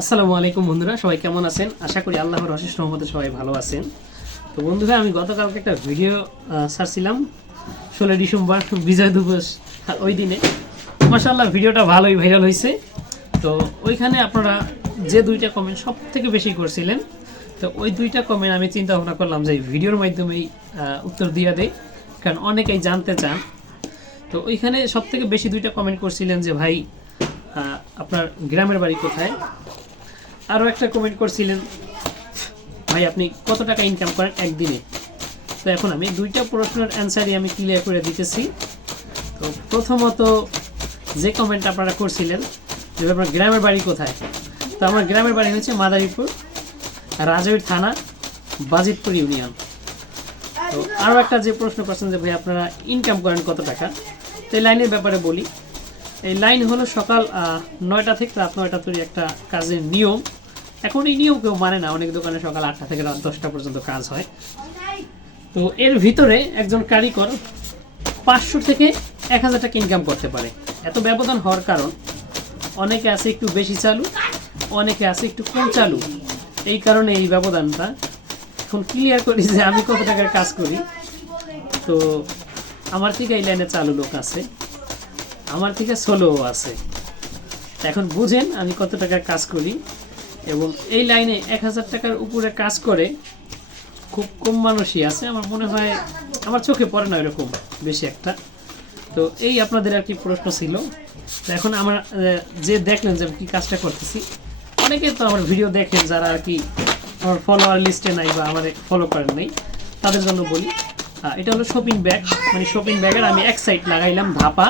আসসালামু আলাইকুম বন্ধুরা, সবাই কেমন আছেন? আশা করি আল্লাহর অশেষ রহমতে সবাই ভালো আছেন। তো বন্ধুরা, আমি গতকালকে একটা ভিডিও ছাড়ছিলাম 16 ডিসেম্বর বিজয় দিবস, ওই দিনে মাশাআল্লাহ ভিডিওটা ভালোই ভাইরাল হয়েছে। তো ওইখানে আপনারা যে দুইটা কমেন্ট সব থেকে বেশি করছিলেন, তো ওই দুইটা কমেন্ট আমি চিন্তা ভাবনা করলাম যে ভিডিওর মাধ্যমেই উত্তর দিয়ে দেই, কারণ অনেকেই জানতে চান। তো ওইখানে সব থেকে বেশি দুইটা কমেন্ট করছিলেন যে ভাই আপনার গ্রামের বাড়ি কোথায়। আরও একটা কমেন্ট করছিলেন ভাই আপনি কত টাকা ইনকাম করেন একদিনে। তো এখন আমি দুইটা প্রশ্নের অ্যান্সারই আমি ক্লিয়ার করে দিতেছি। তো প্রথমত যে কমেন্ট আপনারা করছিলেন যে আপনার গ্রামের বাড়ি কোথায়, তো আমার গ্রামের বাড়ি হচ্ছে মাদারীপুর, রাজৈর থানা, বাজিতপুর ইউনিয়ন। তো আরও একটা যে প্রশ্ন করছেন যে ভাই আপনারা ইনকাম করেন কত টাকা, তো এই লাইনের ব্যাপারে বলি। এই লাইন হলো সকাল 9টা থেকে রাত 9টা তৈরি একটা কাজের নিয়ম। এখন এই নিয়ম কেউ মানে না, অনেক দোকানে সকাল 8টা থেকে রাত 10টা পর্যন্ত কাজ হয়। তো এর ভিতরে একজন কারিগর 500 থেকে 1000 টাকা ইনকাম করতে পারে। এত ব্যবধান হওয়ার কারণ, অনেকে আছে একটু বেশি চালু, অনেকে আছে একটু কম চালু। এই কারণে এই ব্যবধানটা। এখন ক্লিয়ার করি যে আমি কত টাকার কাজ করি। তো আমার থেকে এই লাইনে চালু লোক আছে, আমার থেকে সোলোও আছে। এখন বুঝেন আমি কত টাকার কাজ করি। এবং এই লাইনে 1000 টাকার উপরে কাজ করে খুব কম মানুষই আছে, আমার মনে হয়, আমার চোখে পড়ে না এরকম বেশি একটা। তো এই আপনাদের আর কি প্রশ্ন ছিল। তো এখন আমার যে দেখলেন যে কি কাজটা করতেছি, অনেকে তো আমার ভিডিও দেখেন যারা আর কি আমার ফলোয়ার লিস্টে নাই বা আমার ফলো করেন নাই, তাদের জন্য বলি। এটা হলো শপিং ব্যাগ, মানে শপিং ব্যাগের আমি এক সাইড লাগাইলাম ধাপা।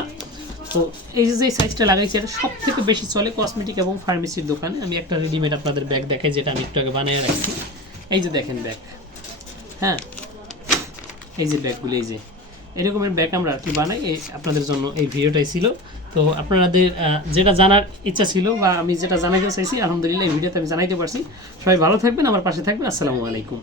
তো এই যে সাইজটা লাগাইছি এটা সব থেকে বেশি চলে কসমেটিক এবং ফার্মেসির দোকানে। আমি একটা রেডিমেড আপনাদের ব্যাগ দেখাই, যেটা আমি একটু আগে বানিয়ে রাখছি। এই যে দেখেন ব্যাগ, হ্যাঁ এই যে ব্যাগগুলো, এই যে এরকমের ব্যাগ আমরা আর কি বানাই। এই আপনাদের জন্য এই ভিডিওটাই ছিল। তো আপনাদের যেটা জানার ইচ্ছা ছিল বা আমি যেটা জানাইতে চাইছি, আলহামদুলিল্লাহ এই ভিডিওতে আমি জানাইতে পারছি। সবাই ভালো থাকবেন, আমার পাশে থাকবেন। আসসালামু আলাইকুম।